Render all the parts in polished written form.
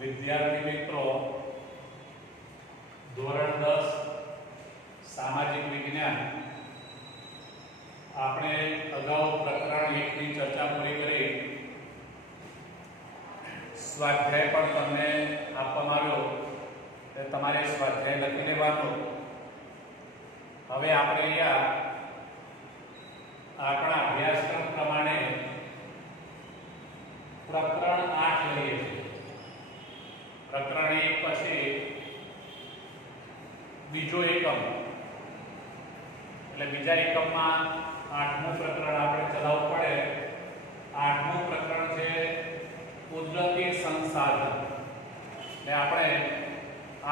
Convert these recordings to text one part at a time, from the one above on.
વિદ્યાર્થી મિત્રો, ધોરણ 10 સામાજિક વિજ્ઞાન આપણે અગાઉ પ્રકરણ 1 ની ચર્ચા પૂરી કરી. સ્વાધ્યાય પણ તમને આપવામાં આવ્યો, તમારે સ્વાધ્યાય લખી લેવાનો. હવે આપણે અહીંયા આપણા અભ્યાસક્રમ પ્રમાણે પ્રકરણ 8 લઈએ છીએ. પ્રકરણ 1 પછી બીજો એકમ, એટલે બીજા એકમમાં 8મું પ્રકરણ આપણે ચલાવવું પડે. 8મું પ્રકરણ છે કુદરતી સંસાધન. એટલે આપણે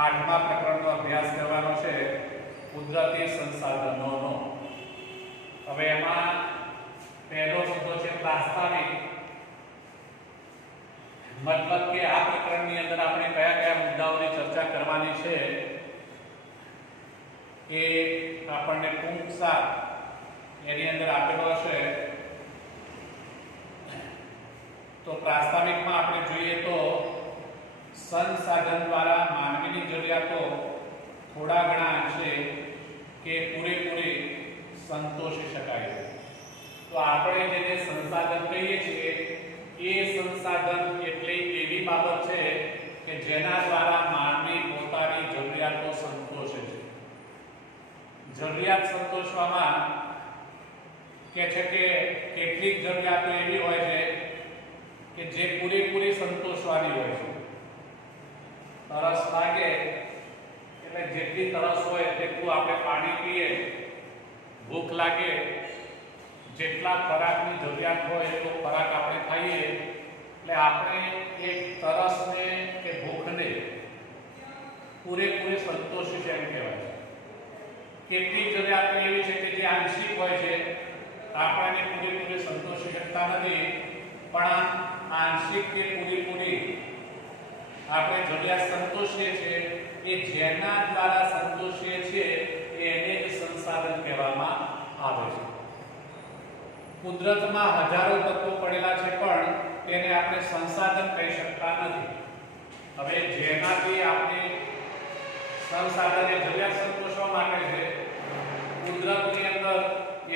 8મા પ્રકરણનો અભ્યાસ કરવાનો છે, કુદરતી સંસાધનોનો. હવે એમાં પહેલો મુદ્દો છે પ્રાસ્તાવિક. મતલબ કે આ પ્રકરણની અંદર આપણે કયા કયા મુદ્દાઓની ચર્ચા કરવાની છે એ આપણને ટૂંક સાર એની અંદર આપેલો હશે. તો પ્રાસ્તાવિકમાં આપણે જોઈએ તો સંસાધન દ્વારા માનવીની જરૂરિયાતો થોડા ઘણા અંશે કે પૂરેપૂરી સંતોષી શકાય છે. તો આપણે જેને સંસાધન કહીએ છીએ એ સંસાધન એટલે એવી બાબત છે કે જેના દ્વારા માનવી પોતાની જરૂરિયાતો સંતોષે છે. જરૂરિયાત સંતોષવામાં કે છે કે કેટલીક જરૂરિયાતો એવી હોય છે કે જે પૂરેપૂરી સંતોષવાની હોય છે. તરસ લાગે એટલે જેટલી તરસ હોય તેટલું આપણે પાણી પીએ. ભૂખ લાગે જેટલા ખોરાકની જરૂરિયાત હોય એટલો ખોરાક આપણે ખાઈએ. એટલે આપણે એક તરસને કે ભૂખને પૂરેપૂરી સંતોષી છે એમ કહેવાય છે. કેટલીક જરૂરિયાતો એવી છે કે જે આંશિક હોય છે, આપણે પૂરેપૂરી સંતોષી શકતા નથી, પણ આંશિક કે પૂરેપૂરી આપણે જરૂરિયાત સંતોષીએ છીએ એ જેના દ્વારા સંતોષીએ છીએ એને જ સંસાધન કહેવામાં આવે છે. કુદરતમાં હજારો તત્વો પડેલા છે પણ તેને આપણે સંસાધન કહી શકતા નથી. હવે જેનાથી આપણે સંસાધનની જરૂરિયાત સંતોષવા માટે છે, કુદરતની અંદર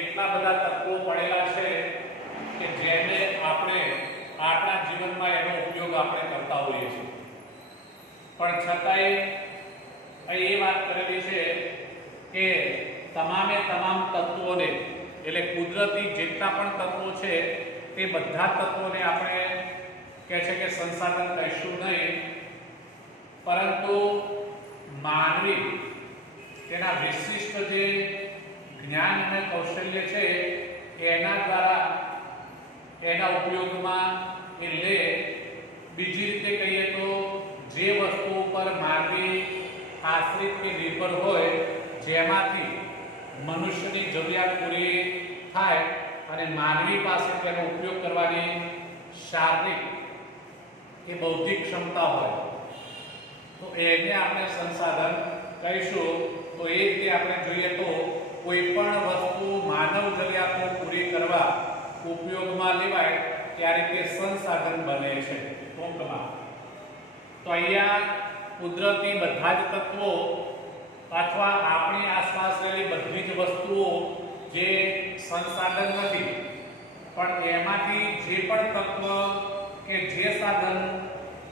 એટલા બધા તત્વો પડેલા છે કે જેને આપણે આપણા જીવનમાં એનો ઉપયોગ આપણે કરતા હોઈએ છીએ. પણ છતાંય અહીં એ વાત કરેલી છે કે તમામે તમામ તત્વોને, એટલે કુદરતી જેટલા પણ તત્વો છે તે બધા તત્વોને આપણે કહે છે કે સંસાધન કહીશું નહીં, પરંતુ માનવી તેના વિશિષ્ટ જે જ્ઞાન અને કૌશલ્ય છે એના દ્વારા એના ઉપયોગમાં એ લે. બીજી રીતે કહીએ તો જે વસ્તુ ઉપર માનવી આશ્રિત કે નિર્ભર હોય, જેમાંથી મનુષ્યની જરૂરિયાત પૂરી થાય અને માનવી પાસે તેનો ઉપયોગ કરવાની શારીરિક કે બૌદ્ધિક ક્ષમતા હોય, તો એને આપણે સંસાધન કહીશું. તો એ રીતે આપણે જોઈએ તો કોઈ પણ વસ્તુ માનવ જરૂરિયાતો પૂરી કરવા ઉપયોગમાં લેવાય ત્યારે તે સંસાધન બને છે ટૂંકમાં. તો અહીંયા કુદરતી બધા જ તત્વો અથવા આપણી આસપાસ રહેલી બધી જ વસ્તુઓ જે સંસાધન નથી, પણ એમાંથી જે પણ તત્વ કે જે સાધન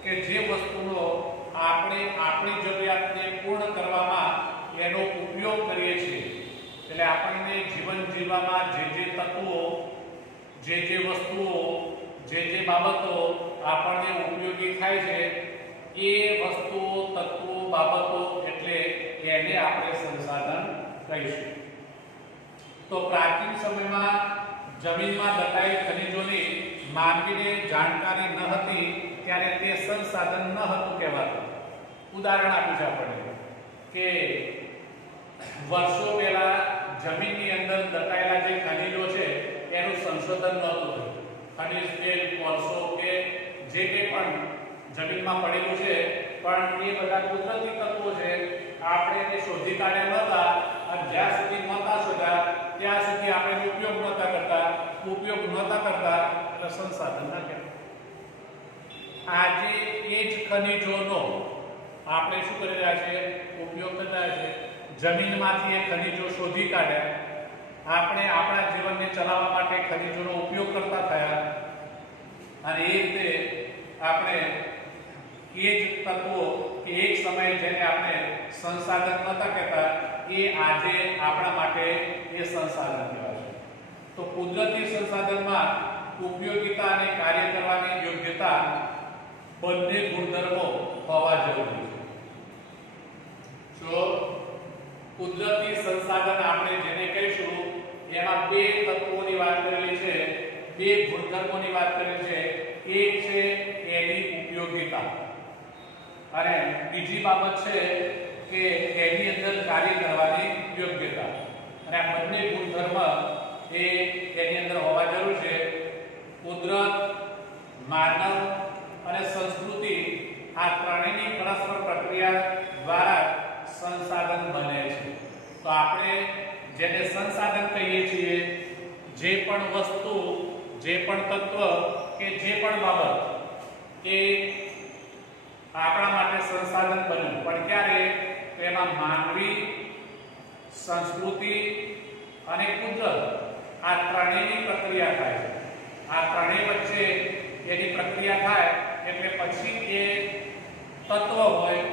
કે જે વસ્તુનો આપણે આપણી જરૂરિયાતને પૂર્ણ કરવામાં એનો ઉપયોગ કરીએ છીએ, એટલે આપણને જીવન જીવવામાં જે તત્વો, જે વસ્તુઓ, જે બાબતો આપણને ઉપયોગી થાય છે એ વસ્તુઓ, તત્વો, બાબતો એટલે એને આપણે સંસાધન કહીશું. તો પ્રાચીન સમયમાં જમીનમાં દટાયેલ ખનિજોની માનવીને જાણકારી ન હતી ત્યારે તે સંસાધન ન હતું કહેવાતું. ઉદાહરણ આપ્યું છે આપણે કે વર્ષો પહેલા જમીનની અંદર દટાયેલા જે ખનિજો છે એનું સંશોધન નહોતું થયું. ખનિજ તેલ, કોલસો કે જે કંઈ પણ જમીનમાં પડેલું છે, પણ એ બધા કુદરતી તત્વો છે, આપણે એને શોધી કાઢ્યા નહોતા. અને જ્યાં સુધી નહોતા શોધ્યા ત્યાં સુધી આપણે ઉપયોગ નહોતા કરતા એટલે સંસાધન ના કહેવાય. આજે એ જ ખનિજોનો આપણે શું કરી રહ્યા છે, ઉપયોગ કરી રહ્યા છે. જમીનમાંથી એ ખનિજો શોધી કાઢ્યા, આપણે આપણા જીવનને ચલાવવા માટે ખનિજોનો ઉપયોગ કરતા થયા, અને એ રીતે આપણે એ જ તત્વો કે એક સમયે જેને આપણે સંસાધન નહોતા કહેતા, એ આજે આપણા માટે એ સંસાધન કહેવાય છે. તો કુદરતી સંસાધનમાં ઉપયોગિતા અને કાર્ય કરવાની યોગ્યતા બંને ગુણધર્મો હોવા જરૂરી છે. જો કુદરતી સંસાધન આપણે જેને કહીશું એમાં બે તત્વોની વાત કરેલી છે, બે ગુણધર્મોની વાત કરેલી છે. એક છે એની ઉપયોગિતા અને બીજી બાબત છે કે એની અંદર કાર્ય કરવાની યોગ્યતા. અને આ બંને ગુણધર્મ એ એની અંદર હોવા જરૂર છે. કુદરત, માનવ અને સંસ્કૃતિ આ ત્રણેયની પરસ્પર પ્રક્રિયા દ્વારા સંસાધન બને છે. તો આપણે જેને સંસાધન કહીએ છીએ, જે પણ વસ્તુ, જે પણ તત્વ કે જે પણ બાબત એ આપણા માટે સંસાધન બન્યું, પણ ક્યારે? તેમાં માનવી, સંસ્કૃતિ અને કુદરત આ ત્રણેયની પ્રક્રિયા થાય છે. આ ત્રણેય વચ્ચે એની પ્રક્રિયા થાય એટલે પછી એ તત્વ હોય,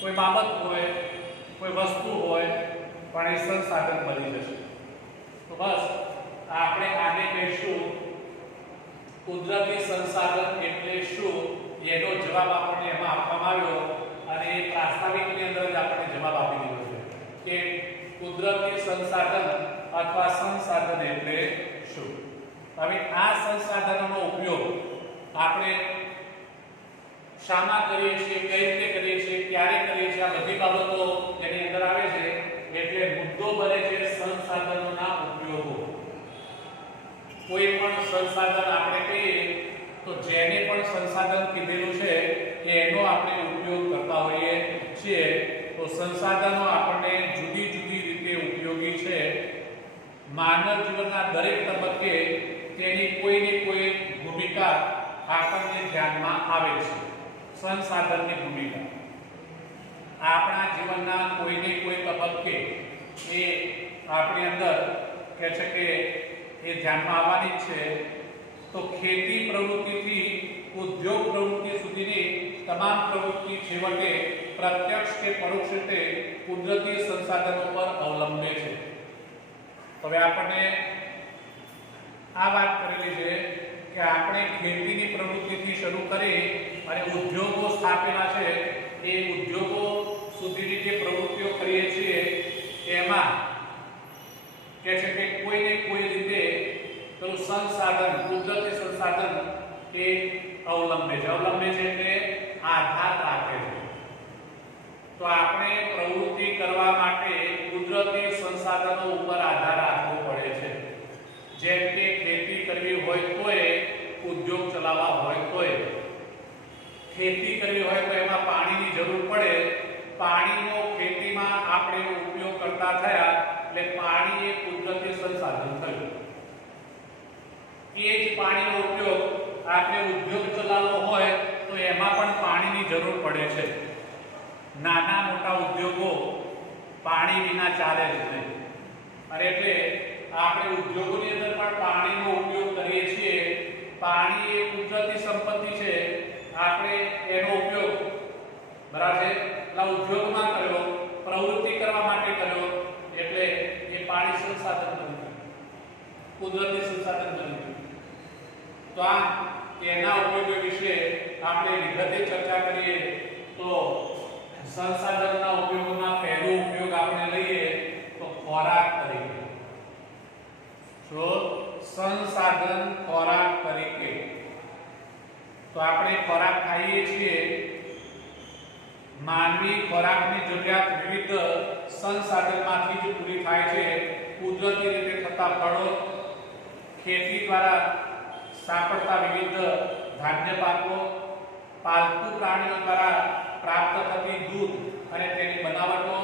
કોઈ બાબત હોય, કોઈ વસ્તુ હોય, પણ એ સંસાધન બની જશે. તો બસ આપણે આને કહીશું કુદરતી સંસાધન એટલે શું, એનો જવાબ આપણને એમાં આપવામાં આવ્યો, અને એ પ્રાસ્તાવિકની અંદર જ આપણે જવાબ આપી દીધો છે કે કુદરતી સંસાધન અથવા સંસાધન એટલે શું. હવે આ સંસાધનોનો ઉપયોગ આપણે શામાં કરીએ છીએ, કઈ રીતે કરીએ છીએ, ક્યારે કરીએ છીએ, આ બધી બાબતો જેની અંદર આવે છે. એટલે મુદ્દો બને છે સંસાધનોના ઉપયોગો. કોઈ પણ સંસાધન આપણે કહીએ તો જેને પણ સંસાધન કીધેલું છે એનો આપણે ઉપયોગ કરતા હોઈએ છીએ. તો સંસાધનો આપણને જુદી જુદી રીતે ઉપયોગી છે. માનવ જીવનના દરેક તબક્કે તેની કોઈને કોઈ ભૂમિકા આપણને ધ્યાનમાં આવે છે. સંસાધનની ભૂમિકા આપણા જીવનના કોઈને કોઈ તબક્કે એ આપણી અંદર કહે છે કે એ ધ્યાનમાં આવવાની છે. તો ખેતી પ્રવૃત્તિથી ઉદ્યોગ પ્રવૃત્તિ સુધીની તમામ પ્રવૃત્તિ છેવટે પ્રત્યક્ષ કે પરોક્ષ રીતે કુદરતી સંસાધનો પર અવલંબે છે. હવે આપણે આ વાત કરેલી છે કે આપણે ખેતીની પ્રવૃત્તિથી શરૂ કરી અને ઉદ્યોગો સ્થાપેલા છે, એ ઉદ્યોગો સુધીની જે પ્રવૃત્તિઓ કરીએ છીએ એમાં કહે છે કે કોઈને કોઈ રીતે પેલું સંસાધન, કુદરતી સંસાધન એ અવલંબે છે. અવલંબે છે એટલે આધાર રાખે છે. તો આપણે પ્રવૃત્તિ કરવા માટે કુદરતી સંસાધનો ઉપર આધાર રાખવો પડે છે. જેમ કે ખેતી કરવી હોય તોય, ઉદ્યોગ ચલાવવા હોય તોય. ખેતી કરવી હોય તો એમાં પાણીની જરૂર પડે. પાણીનો ખેતીમાં આપણે ઉપયોગ કરતા થયા એટલે પાણી એ કુદરતી સંસાધન થયું. એ જ પાણીનો ઉપયોગ આપણે ઉદ્યોગ ચલાવવો હોય તો એમાં પણ પાણીની જરૂર પડે છે. નાના મોટા ઉદ્યોગો પાણી વિના ચાલે જ નહીં. અને એટલે આપણે ઉદ્યોગોની અંદર પણ પાણીનો ઉપયોગ કરીએ છીએ. પાણી એ કુદરતી સંપત્તિ છે. આપણે એનો ઉપયોગ બરાબર છે ઉદ્યોગમાં કર્યો, પ્રવૃત્તિ કરવા માટે કર્યો, એટલે એ પાણી સંસાધન બન્યું, કુદરતી સંસાધન બન્યું. તો આ તેના ઉપયોગો વિશે આપણે વિગતે ચર્ચા કરીએ તો સંસાધનના ઉપયોગમાં પહેલો ઉપયોગ આપણે લઈએ તો ખોરાક તરીકે. જો સંસાધન ખોરાક તરીકે, તો આપણે ખોરાક ખાઈએ છીએ. માનવી ખોરાકની જરૂરિયાત વિવિધ સંસાધનમાંથી જ પૂરી થાય છે. કુદરતી રીતે થતા ફળો, ખેતી દ્વારા સાપડતા વિવિધ ધાન્ય પાકો, પાલતુ પ્રાણીઓ દ્વારા પ્રાપ્ત થતી દૂધ અને તેની બનાવટો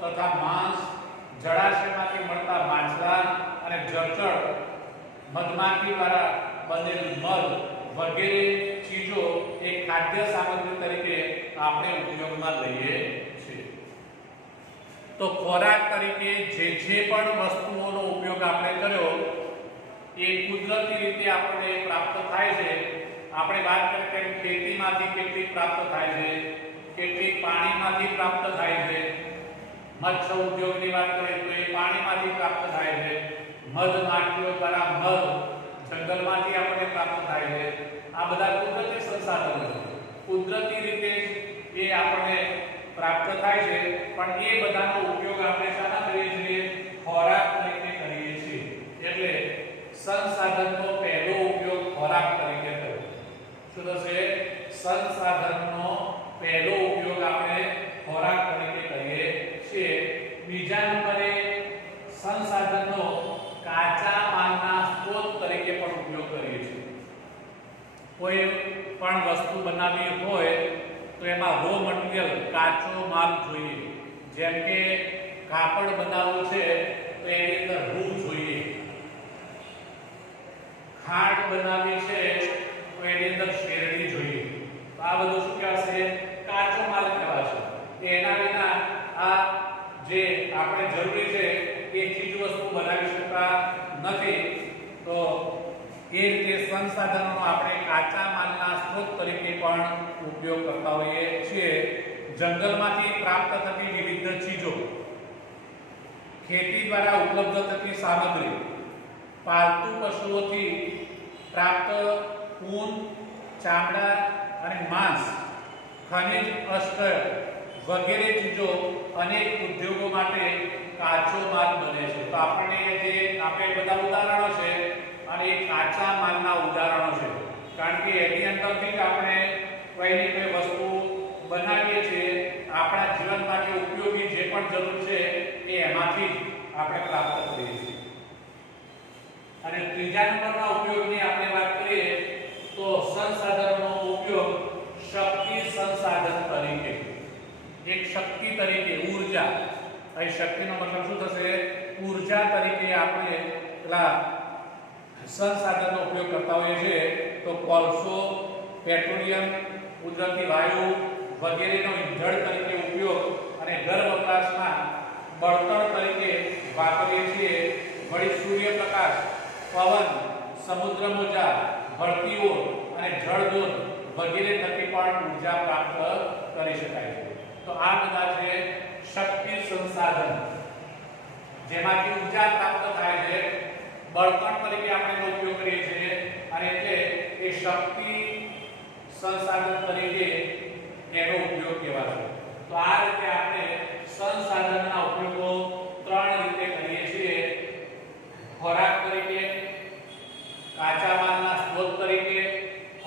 તથા માંસ, જળાશયમાંથી મળતા માછલા અને જળચર, મધમાખી દ્વારા બનેલું મધ વગેરે ચીજો એ ખાદ્ય સામગ્રી તરીકે આપણે ઉપયોગમાં લઈએ છીએ. તો ખોરાક તરીકે જે પણ વસ્તુઓનો ઉપયોગ આપણે કર્યો એ કુદરતી રીતે આપણને પ્રાપ્ત થાય છે. આપણે વાત કરીએ કે ખેતીમાંથી કેટલી પ્રાપ્ત થાય છે, કેટલી પાણીમાંથી પ્રાપ્ત થાય છે. મત્સ્ય ઉદ્યોગની વાત કરીએ તો એ પાણીમાંથી પ્રાપ્ત થાય છે. મધમાખીઓ દ્વારા મધ જંગલમાંથી આપણને પ્રાપ્ત થાય છે. આ બધા કુદરતી સંસાધનો છે. કુદરતી રીતે એ આપણને પ્રાપ્ત થાય છે, પણ એ બધાનો ઉપયોગ આપણે શાના કરીએ છીએ? ખોરાક તરીકે કરીએ છીએ. એટલે સંસાધનનો પહેલો ઉપયોગ ખોરાક તરીકે થયો. શું થશે? સંસાધનનો પહેલો ઉપયોગ આપણે ખોરાક તરીકે કરીએ છીએ. બીજા નંબરે સંસાધનનો કાચા માલના સ્ત્રોત તરીકે પણ ઉપયોગ કરીએ છીએ. કોઈ પણ વસ્તુ બનાવવી હોય તો એમાં રો મટીરીયલ કાચો માલ જોઈએ. જેમ કે કાપડ બનાવવું છે તો એની અંદર રૂ જોઈએ. ખાંડ બનાવવી છે તો એની અંદર શેરડી જોઈએ. તો આ બધું શું કહેવાશે? કાચો માલ કહેવાશે. એના વિના આ જે આપણે જરૂરી છે એ ચીજ વસ્તુ બનાવી શકતા નથી. તો એ રીતે સંસાધનોનો આપણે કાચા માલના સ્ત્રોત તરીકે પણ ઉપયોગ કરતા હોઈએ છીએ. જંગલમાંથી પ્રાપ્ત થતી વિવિધ ચીજો, ખેતી દ્વારા ઉપલબ્ધ થતી સામગ્રી, પાલતુ પશુઓથી પ્રાપ્ત ઊન, ચામડા અને માંસ, ખનિજ અષ્ટક વગેરે ચીજો અનેક ઉદ્યોગો માટે કાચો માલ બને છે. તો આપણને જે આપણે બધા ઉદાહરણો છે અને એ કાચા માલના ઉદાહરણો છે. કારણ કે એની અંદરથી આપણે કોઈની કોઈ વસ્તુ બનાવીએ છીએ. આપણા જીવન માટે ઉપયોગી જે પણ જરૂર છે એ એમાંથી આપણે પ્રાપ્ત કરીએ છીએ. અને ત્રીજા નંબરના ઉપયોગની આપણે વાત કરીએ તો સંસાધનનો ઉપયોગ શક્તિ સંસાધન તરીકે, એક શક્તિ તરીકે, ઊર્જા. અહીં શક્તિનો મતલબ શું થશે? ઊર્જા તરીકે આપણે પેલા સંસાધનનો ઉપયોગ કરતા હોઈએ છીએ. તો કોલસો, પેટ્રોલિયમ, કુદરતી વાયુ વગેરેનો ઈંધણ તરીકે ઉપયોગ અને ઘર વપરાશમાં બળતણ તરીકે વાપરીએ છીએ. વળી સૂર્યપ્રકાશ, પવન, સમુદ્ર મોજા, ભરતીઓ અને જળદોધ વગેરે થકી પણ ઊર્જા પ્રાપ્ત કરી શકાય છે. તો આ બધા છે શક્તિ સંસાધન, જેમાંથી ઊર્જા પ્રાપ્ત થાય છે. બળતણ તરીકે આપણે એનો ઉપયોગ કરીએ છીએ અને એટલે એ શક્તિ સંસાધન તરીકે એનો ઉપયોગ કહેવાય. તો આ રીતે આપણે સંસાધનના ઉપયોગો ત્રણ રીતે કરીએ છીએ: ખોરાક તરીકે, કાચા માલના સ્ત્રોત તરીકે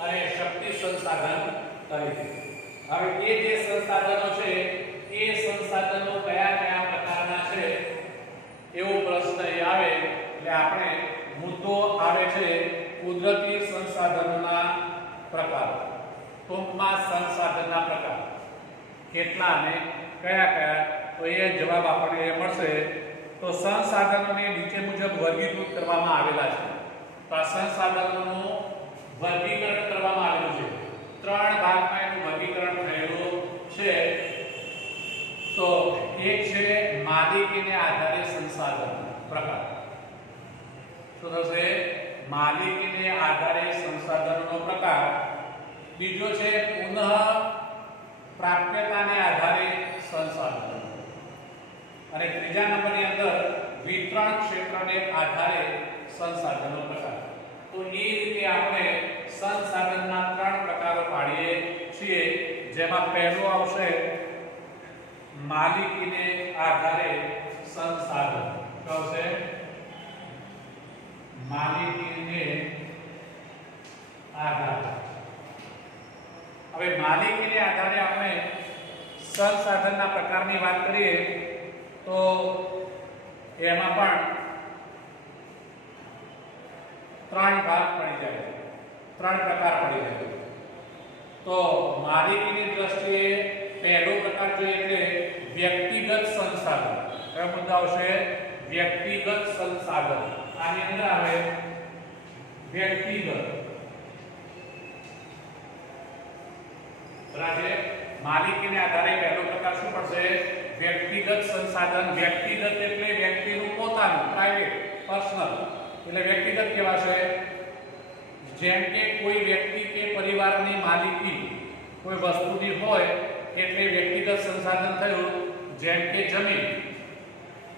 અને શક્તિ સંસાધન તરીકે. હવે એ જે સંસાધનો છે એ સંસાધનો કયા કયા પ્રકારના છે એવો પ્રશ્ન આવે એટલે આપણે મુદ્દો આવે છે કુદરતી સંસાધનોના પ્રકાર. ટૂંકમાં સંસાધનના પ્રકાર કેટલા અને કયા કયા, તો એ જવાબ આપણને મળશે. તો સંસાધનોને નીચે મુજબ વર્ગીકૃત કરવામાં આવેલા છે. તો આ સંસાધનોનું વર્ગીકરણ કરવામાં આવેલું છે. ત્રણ ભાગમાં એનું વર્ગીકરણ થયેલું છે. તો એક છે માલિકીને આધારે સંસાધન પ્રકાર. શું થશે? માલિકીને આધારે સંસાધનોનો પ્રકાર. બીજો છે પુનઃ પ્રાપ્યતાને આધારે સંસાધનો. અને ત્રીજા નંબરની અંદર વિતરણ ક્ષેત્રને આધારે સંસાધનો પ્રકાર. તો એ રીતે આપણે સંસાધનના ત્રણ પ્રકારો પાડીએ છીએ. જેમાં પહેલો આવશે માલિકીને આધારે સંસાધન. શું આવશે? માલિકીને આધારે. હવે માલિકીને આધારે આપણે સંસાધનના પ્રકારની વાત કરીએ તો એમાં પણ ત્રણ ભાગ પડી જાય, ત્રણ પ્રકાર પડી જાય. તો માલિકીની દ્રષ્ટિએ પહેલો પ્રકાર જોઈએ એટલે વ્યક્તિગત સંસાધન. કયો મુદ્દો આવશે? વ્યક્તિગત સંસાધન. આની અંદર આવે વ્યક્તિગત બરાબર. માલિકીને આધારે પહેલો પ્રકાર શું પડશે? વ્યક્તિગત સંસાધન. વ્યક્તિગત એટલે વ્યક્તિનું પોતાનું, પ્રાઇવેટ, પર્સનલ, એટલે વ્યક્તિગત કહેવાશે. જેમ કે કોઈ વ્યક્તિ કે પરિવારની માલિકી કોઈ વસ્તુની હોય એટલે વ્યક્તિગત સંસાધન થયું. જેમ કે જમીન,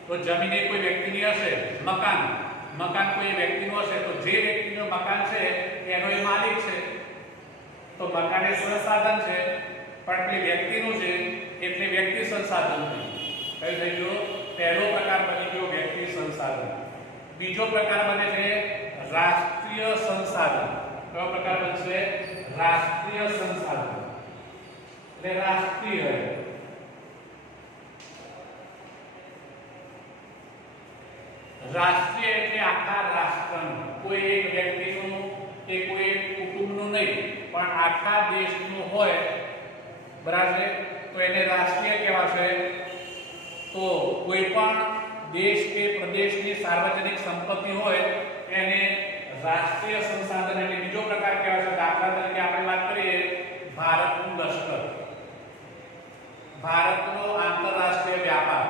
તો જમીન એ કોઈ વ્યક્તિની હશે. મકાન, મકાન કોઈ વ્યક્તિનું હશે, તો જે વ્યક્તિનું મકાન છે એનો એ માલિક છે, તો મકાન એ સંસાધન છે, પણ તે વ્યક્તિનું છે એટલે વ્યક્તિ સંસાધન થયું. કઈ થઈ ગયું? પહેલો પ્રકાર બની ગયો વ્યક્તિ સંસાધન. બીજો પ્રકાર બને છે રાષ્ટ્રીય સંસાધન. કયો પ્રકાર બનશે? રાષ્ટ્રીય સંસાધન. એટલે રાષ્ટ્રીય, રાષ્ટ્રીય એટલે આખા રાષ્ટ્રનું, કોઈ એક વ્યક્તિનું કે કોઈ એક કુટુંબનું નહીં, પણ આખા દેશનું હોય. બરાબર. તો એને રાષ્ટ્રીય કહેવાશે. તો કોઈ પણ દેશ કે પ્રદેશની સાર્વજનિક સંપત્તિ હોય એને રાષ્ટ્રીય સંસાધન એટલે બીજો પ્રકાર કહેવાશે. દાખલા તરીકે આપણે વાત કરીએ ભારતનું લશ્કર, ભારતનો આંતરરાષ્ટ્રીય વ્યાપાર,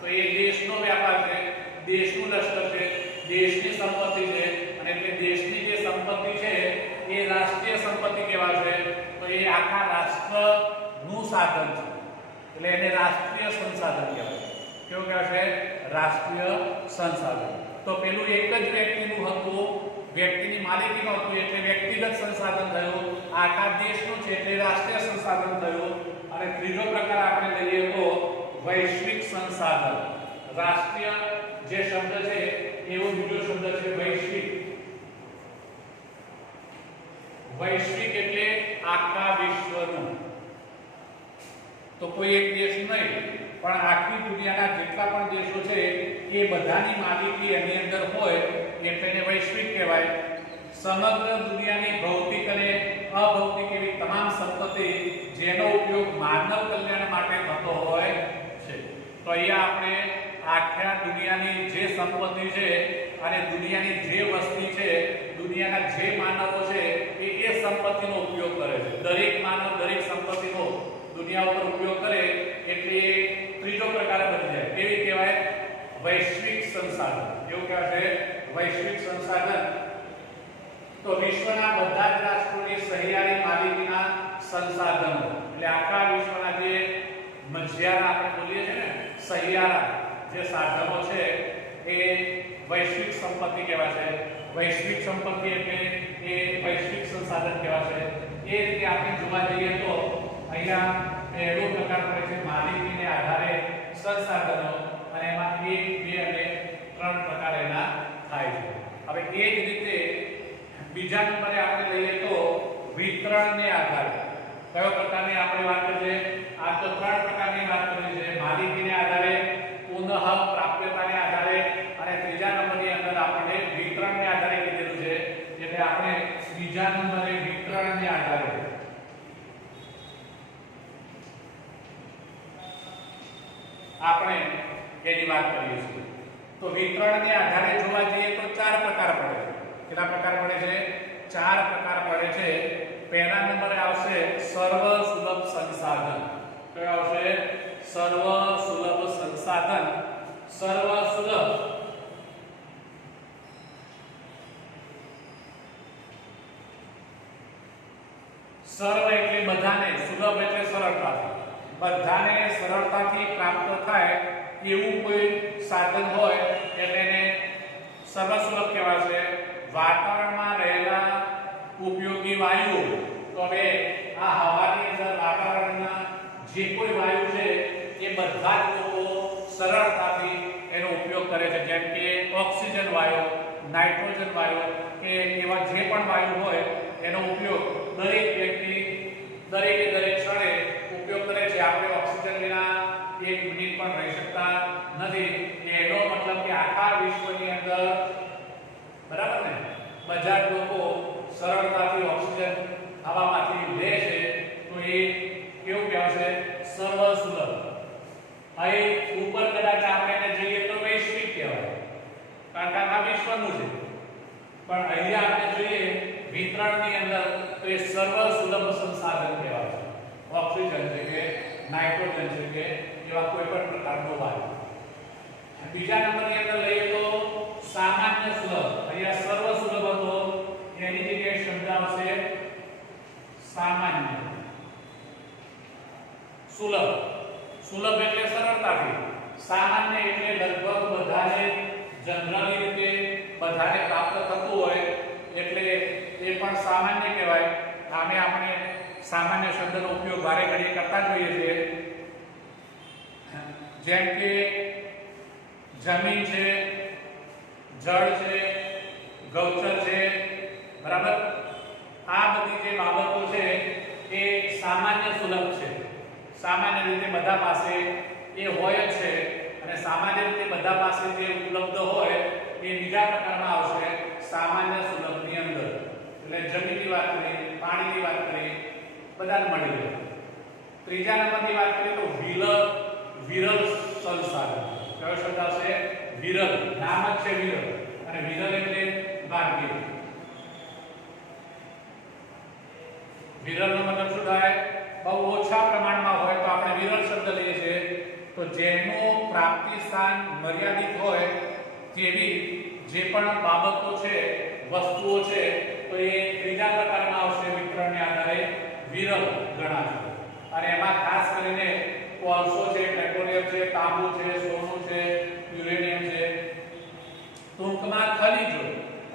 તો એ દેશનો વ્યાપાર છે, દેશનું લશ્કર છે, દેશની સંપત્તિ છે, અને એટલે દેશની જે સંપત્તિ છે એ રાષ્ટ્રીય સંપત્તિ કહેવાશે. તો એ આખા રાષ્ટ્રનું સાધન છે, એટલે એને રાષ્ટ્રીય સંસાધન કહેવાય. કેવું કહેવાશે? રાષ્ટ્રીય સંસાધન. તો પેલું એક જ વ્યક્તિનું હતું, વ્યક્તિની માલિકીનું હતું એટલે વ્યક્તિગત સંસાધન થયું. આખા દેશનું છે એટલે રાષ્ટ્રીય સંસાધન થયું. અને ત્રીજો પ્રકાર આપણે લઈએ તો વૈશ્વિક સંસાધન. રાષ્ટ્રીય જે શબ્દ છે એવો બીજો શબ્દ છે વૈશ્વિક. વૈશ્વિક એટલે આખા વિશ્વનું. તો કોઈ એક દેશ નહીં, પણ આખી દુનિયાના જેટલા પણ દેશો છે એ બધાની માલિકી એની અંદર હોય એટલે એને વૈશ્વિક કહેવાય. સમગ્ર દુનિયાની ભૌતિક અને અભૌતિક એવી તમામ સંપત્તિ જેનો ઉપયોગ માનવ કલ્યાણ માટે થતો હોય છે. તો અહીંયા આપણે આખા દુનિયાની જે સંપત્તિ છે અને દુનિયાની જે વસ્તી છે, દુનિયાના જે માનવો છે એ સંપત્તિનો ઉપયોગ કરે છે. દરેક માનવ દરેક સંપત્તિનો દુનિયા ઉપર ઉપયોગ કરે એટલે ત્રીજો પ્રકાર બની જાય. કેવી કહેવાય? વૈશ્વિક સંસાધન. એવું કહેવાય વૈશ્વિક સંસાધન. તો વિશ્વના બધા જ રાષ્ટ્રોની સહિયારી માલિકીના સંસાધનો, એટલે આખા વિશ્વના જે મઝિયારા આપણે બોલીએ છીએ ને, સહિયારા જે સાધનો છે એ વૈશ્વિક સંપત્તિ કહેવાશે. વૈશ્વિક સંપત્તિ એટલે એ વૈશ્વિક સંસાધન કહેવાશે. એ રીતે આપણે જોવા જઈએ તો અહીંયા પહેલો પ્રકાર પડે છે માલિકીને આધારે સંસાધનો, અને એમાં 1, 2 અને 3 પ્રકાર એના થાય છે. હવે એ જ રીતે બીજા નંબરે આપણે લઈએ તો વિતરણને આધારે. કયો પ્રકારની આપણે વાત કરીએ? આ તો 3 પ્રકારની વાત કરી છે. માલિકીને આધારે, પુનઃ પ્રાપ્યતાને આધારે, અને ત્રીજા નંબરની અંદર આપણે વિતરણને આધારે કીધેલું છે. એટલે આપણે ત્રીજા નંબરે વિતરણને આધારે આપણે એની વાત કરીએ છીએ. તો વિતરણને આધારે જોવા જઈએ તો 4 પ્રકાર પડે છે. કેટલા પ્રકાર પડે છે? 4 પ્રકાર પડે છે. પહેલા નંબરે આવશે સર્વ સુલભ સંસાધન. કયો આવશે? સર્વ સુલભ સંસાધન. સર્વ સુલભ સર્વ એટલે બધાને, સુલભ એટલે સરળતાથી, બધાને સરળતાથી પ્રાપ્ત થાય એવું કોઈ સાધન હોય એટલે એને સર્વસુલભ કહેવાશે. વાતાવરણમાં રહેલા ઉપયોગી વાયુઓ, તો હવે આ હવાની અંદર વાતાવરણના જે કોઈ વાયુ છે એ બધા જ લોકો સરળતાથી એનો ઉપયોગ કરે છે. જેમ કે ઓક્સિજન વાયુ, નાઇટ્રોજન વાયુ કે એવા જે પણ વાયુ હોય એનો ઉપયોગ દરેક વ્યક્તિ દરેકે દરેક ક્ષણે ઉપયોગ કરે છે. આપણે ઓક્સિજન વિના 1 મિનિટ પણ રહી શકતા નથી. એનો મતલબ કે આખા વિશ્વની અંદર, બરાબર ને, બધા જ લોકો સરળતાથી ઓક્સિજન હવામાંથી લે છે. તો એ કેવું કહેવાશે? સર્વ સુલભ. અહીં ઉપર કદાચ આપણે એને જોઈએ તો વૈશ્વિક કહેવાય, કારણ કે આખા વિશ્વનું છે. પણ અહીંયા આપણે જોઈએ વિતરણની અંદર તો એ સર્વ સુલભ સંસાધન કહેવાય. નાઇટ્રોજન છે કે એવા કોઈ પણ પ્રકારનો વાયુ. બીજા નંબરની અંદર લઈએ તો સામાન્ય સુલભ. અહીંયા સર્વ સુલભ હતો એની જગ્યાએ શબ્દ આવશે સામાન્ય. સુલભ, સુલભ એટલે સરળતાથી, સામાન્ય એટલે લગભગ બધાને જનરલી રીતે બધાને પ્રાપ્ત થતું હોય એટલે એ પણ સામાન્ય કહેવાય. આમે આપણે સામાન્ય શબ્દનો ઉપયોગ વારે ઘડીએ કરતા જોઈએ છીએ. જેમ કે જમીન છે, જળ છે, ગૌચર છે, બરાબર. આ બધી જે બાબતો છે એ સામાન્ય સુલભ છે. સામાન્ય રીતે બધા પાસે એ હોય જ છે અને સામાન્ય રીતે બધા પાસે જે ઉપલબ્ધ હોય એ બીજા પ્રકારમાં આવશે સામાન્ય સુલભની અંદર. એટલે જમીનની વાત કરીએ, પાણીની વાત કરીએ, બધાને મળી રહે. ત્રીજા નંબરની વાત કરીએ તો વિરલ સંસાધન. કયો શબ્દ આવશે? વિરલ. નામ જ છે વિરલ અને વિરલ એટલે ભાગ્ય. વિરલનો મતલબ શું થાય? બહુ ઓછા પ્રમાણમાં હોય તો આપણે વિરલ શબ્દ લઈએ છીએ. તો જેનું પ્રાપ્તિ સ્થાન મર્યાદિત હોય તેવી જે પણ બાબતો છે, વસ્તુઓ છે, તો એ ત્રીજા પ્રકારમાં આવશે વિતરણને આધારે વિરલ ગણાશે. અને એમાં ખાસ કરીને કોલસો છે, પેટ્રોલિયમ છે, તાંબુ છે, સોનું છે, યુરેનિયમ છે. ટૂંકમાં ખનિજો,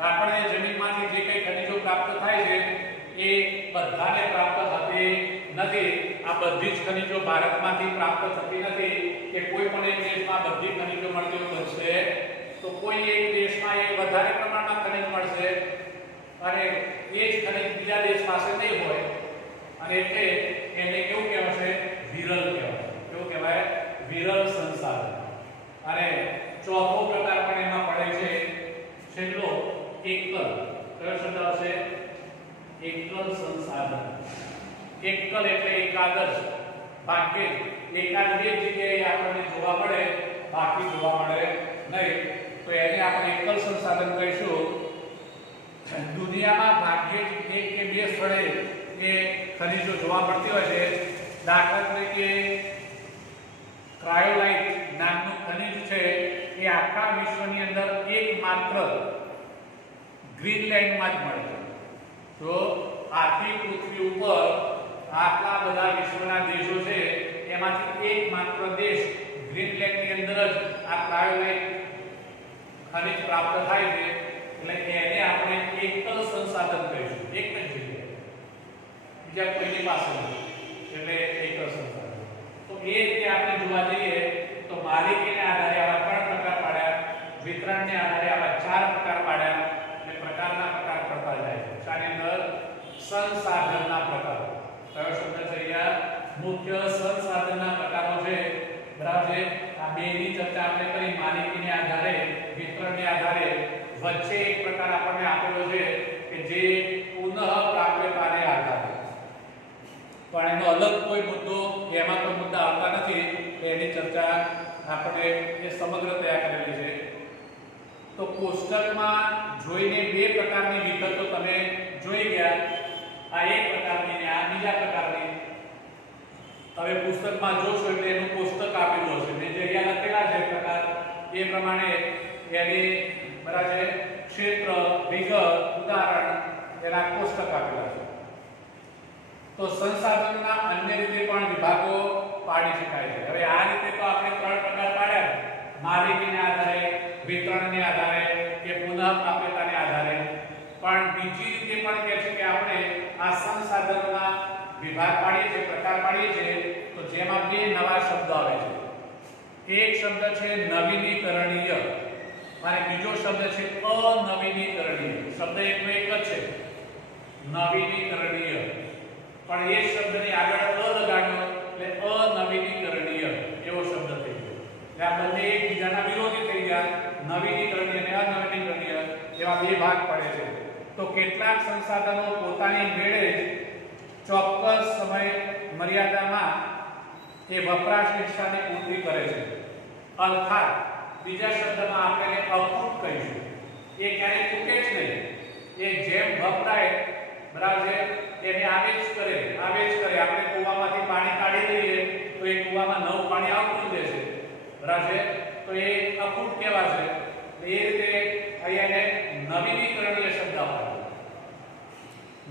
આપણે જમીનમાંથી જે કંઈ ખનિજો પ્રાપ્ત થાય છે એ બધાને પ્રાપ્ત થતી નથી. આ બધી જ ખનિજો ભારતમાંથી પ્રાપ્ત થતી નથી કે કોઈ પણ એક દેશમાં બધી ખનિજો મળતી બનશે તો કોઈ એક દેશમાં એ વધારે પ્રમાણમાં ખનિજ મળશે અને એ જ ખનિજ બીજા દેશ પાસે નહીં હોય અને એટલે એને કેવું કહેવાશે? વિરલ કહેવાય. કેવું કહેવાય? વિરલ સંસાધન. અને ચોથો પ્રકાર પણ એમાં પડે છે છેલ્લો એકલ. કયો શબ્દ આવશે? એકલ સંસાધન. એકલ એટલે એકાદ જ, ભાગ્યે એકાદ બે જગ્યાએ આપણને જોવા મળે, બાકી જોવા મળે નહીં. તો એને આપણે એકલ સંસાધન કહીશું. દુનિયામાં ભાગ્યે એક કે બે સ્થળે એ ખનિજો જોવા મળતી હોય છે. દાખલા તરીકે ક્રાયોલાઇટ નામનું ખનિજ છે એ આખા વિશ્વની અંદર એકમાત્ર ગ્રીનલેન્ડમાં જ મળે છે. તો આખી પૃથ્વી ઉપર આટલા બધા વિશ્વના દેશો છે એમાંથી એકમાત્ર દેશ ગ્રીનલેન્ડની અંદર જ આ ક્રાયોલાઇટ ખનિજ પ્રાપ્ત થાય છે. એટલે એને આપણે એકલ સંસાધન કહીશું. એક જ જગ્યાએ, બીજા કોઈની પાસે નથી, એટલે એકલ સંસાધન. તો એ રીતે આપણે જોવા જઈએ તો માલિકીને આધારે આવા 3 પ્રકાર પાડ્યા, વિતરણને આધારે આવા 4 પ્રકાર પાડ્યા અને પ્રકારના પ્રકાર પડતા જાય છે. શાની અંદર? સંસાધનના પ્રકારો. કયો શબ્દ છે અહીંયા? મુખ્ય સંસાધનના પ્રકારો છે, બરાબર છે. આ બેની ચર્ચા આપણે કરી, માલિકીને આધારે, વિતરણને આધારે. વચ્ચે એક પ્રકાર આપણને આપેલો છે કે જે પુનઃ પ્રાપ્યતાને આધારે, પણ એનો અલગ કોઈ મુદ્દો, એમાં કોઈ મુદ્દા આવતા નથી. એની ચર્ચા આપણે એ સમગ્ર તૈયાર કરેલી છે. તો કોષ્ટકમાં જોઈને 2 પ્રકારની વિગતો તમે જોઈ ગયા. આ એક પ્રકારની અને આ બીજા પ્રકારની. હવે પુસ્તકમાં જોશો એટલે એનું કોષ્ટક આપેલું હશે. મેં જે અહીંયા લખેલા છે પ્રકાર એ પ્રમાણે એની બરાબર ક્ષેત્ર, વિગત, ઉદાહરણ એના કોષ્ટક આપેલા છે. તો સંસાધનના અન્ય રીતે પણ વિભાગો પાડી શકાય છે. હવે આ રીતે તો આપણે 3 પ્રકાર પાડ્યા, માલિકીને આધારે, વિતરણને આધારે કે પુનઃ પ્રાપ્યતાને આધારે. પણ બીજી રીતે પણ કહે છે કે આપણે આ સંસાધનોના વિભાગ પાડીએ છીએ, પ્રકાર પાડીએ છીએ તો જેમાં 2 નવા શબ્દ આવે છે. એક શબ્દ છે નવીનીકરણીય અને બીજો શબ્દ છે અનવીનીકરણીય. શબ્દ એકનો એક જ છે, નવીનીકરણીય, પણ એ શબ્દની આગળ અ લગાડ્યો એટલે અનવીનીકરણીય એવો શબ્દ થઈ ગયો. એટલે આ બંને એકબીજાના વિરોધી થઈ ગયા. નવીનીકરણીય અને અનવીનીકરણીય એવા 2 ભાગ પડે છે. તો કેટલાક સંસાધનો પોતાની મેળે જ ચોક્કસ સમય મર્યાદામાં એ વપરાશ ઈચ્છાને પૂરી કરે છે. અર્થાત બીજા શબ્દમાં આપણે એને અખૂટ કહીશું. એ ક્યારેય તૂટે જ નહીં. એ જેમ વપરાય, બરાબર છે, એને આવે જ કરે. આપણે કૂવામાંથી પાણી કાઢી લઈએ તો એ બરાબર છે. તો એ અખૂટ કેવા છે? એ રીતે અહીંયા નવીનીકરણીય શબ્દ આપ્યો.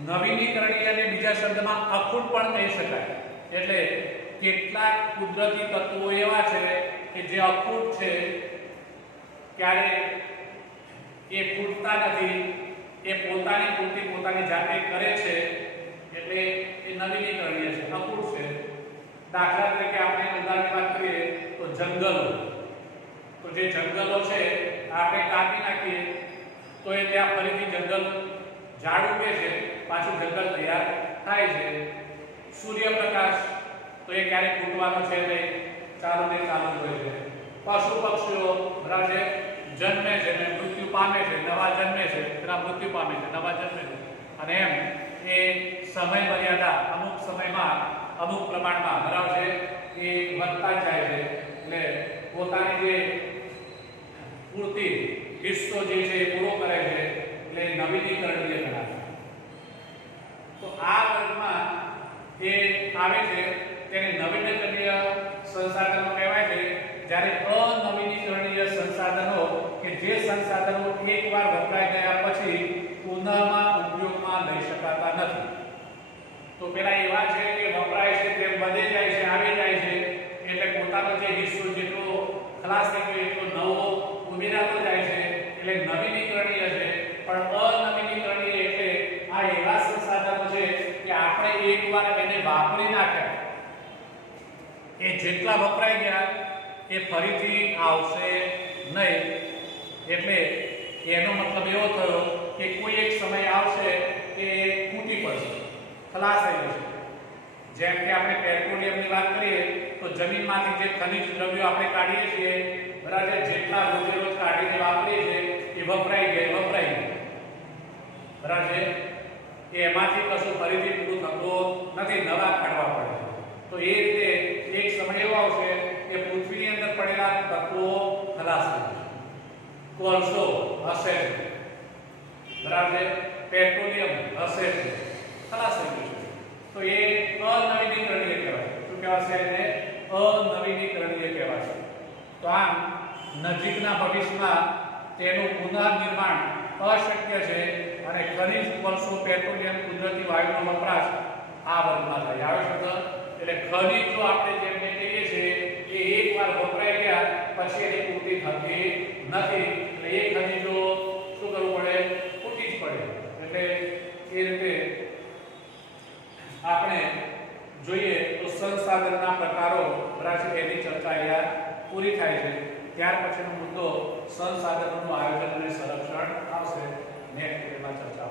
નવીનીકરણીય અને બીજા શબ્દમાં અખૂટ પણ કહી શકાય. એટલે કેટલાક કુદરતી તત્વો એવા છે કે જે અખૂટ છે, ક્યારે એ ખૂટતા નથી, એ પોતાની પૂર્તિ પોતાની જાતે કરે છે, એટલે એ નવીનીકરણીય છે, અખૂટ છે. દાખલા તરીકે આપણે ઉદાહરણની વાત કરીએ તો જંગલો. તો જે જંગલો છે આપણે કાપી નાખીએ તો એ ત્યાં ફરીથી જંગલ ઝાડ ઉગે છે, પાછું જંગલ તૈયાર થાય છે. સૂર્યપ્રકાશ તો એ ક્યારેક ફૂટવાનો છે નહીં, ચાલુ ને ચાલુ જ હોય છે. પશુ પક્ષીઓ બરાબર છે, જન્મે છે ને મૃત્યુ પામે છે, નવા જન્મે છે, તેના મૃત્યુ પામે છે, નવા જન્મે છે, અને એમ એ સમય મર્યાદા અમુક સમયમાં અમુક પ્રમાણમાં બરાબર છે એ વધતા જાય છે. એટલે પોતાની જે પૂર્તિ હિસ્સો જે છે એ પૂરો કરે છે, એટલે નવીનીકરણીય ગણાય. તો આ વર્ગમાં એ આવે છે તેને નવીનીકરણીય સંસાધનો કહેવાય છે. જ્યારે અનવીનીકરણીય સંસાધનો કે જે સંસાધનો એકવાર વપરાઈ ગયા પછી પુનઃમાં ઉપયોગમાં લઈ શકાતા નથી. તો પેલા એવા છે કે વપરાય છે તે વધે જાય છે, આવી જાય છે, એટલે પોતાનો જે હિસ્સો જેટલો ખલાસ થઈ ગયો એટલો નવો ઉમેરાતો જાય છે, એટલે નવીનીકરણીય છે. પણ અનવીનીકરણીય એટલે આ એવા સંસાધનો છે કે આપણે એકવાર એને વાપરી નાખ્યા, એ જેટલા વપરાઈ ગયા એ ફરીથી આવશે નહીં. એટલે એનો મતલબ એવો થયો કે કોઈ એક સમય આવશે કે તૂટી પડશે, ખલાસ થઈ જશે. જેમ કે આપણે પેટ્રોલિયમની વાત કરીએ તો જમીનમાંથી જે ખનિજ દ્રવ્યો આપણે કાઢીએ છીએ બરાબર, જેટલા રોજે રોજ કાઢીને વાપરીએ છીએ એ વપરાઈ ગયા બરાબર છે. એમાંથી કશું ફરીથી પૂરું થતું નથી, નવા કાઢવા પડે. તો એ રીતે એક સમય એવો આવશે કે પૃથ્વીની અંદર પડેલા તત્વો ખલાસ થઈ જશે. કોલસો હશે બરાબર છે, પેટ્રોલિયમ હશે, ખલાસ થઈ જશે. તો એ અનવીનીકરણીય કહેવાય. શું કહેવાશે? એને અનવીનીકરણીય કહેવાય. તો આમ નજીકના ભવિષ્યમાં તેનું પુનઃનિર્માણ અશક્ય છે અને ખનિજ કોલસો, પેટ્રોલિયમ, કુદરતી વાયુનો વપરાશ આ વર્ગમાં થાય. આવે શબ્દ એટલે ખનિજો આપણે જેમને કહીએ છીએ એ એકવાર વપરાઈ ગયા પછી એની પૂર્તિ થતી નથી. એટલે એ ખનિજો શું કરવું પડે? પૂર્તિ જ પડે. એટલે એ રીતે આપણે જોઈએ તો સંસાધનના પ્રકારો બરાબર એની ચર્ચા અહીંયા પૂરી થાય છે. ત્યાર પછીનો મુદ્દો સંસાધનોનું આયોજન અને સંરક્ષણ આવશે. નેક્સ્ટ વિડિયોમાં ચર્ચા